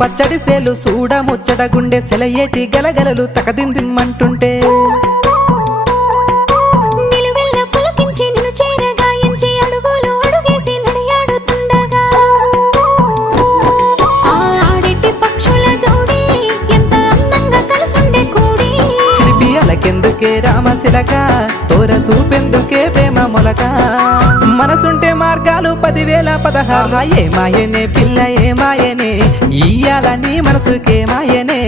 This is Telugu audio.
పచ్చడి సేలు సూడ ముచ్చట గుండె సెలయేటి గలగలలు తకదిందిమ్మంటుంటే కెందుకే రామశిలక తోర చూపెందుకే ప్రేమ మొలక మనసుంటే మార్గాలు 10,016 ఏ మాయనే పిల్ల ఏ మాయనే ఇయ్యాల నీ మనసుకే మాయనే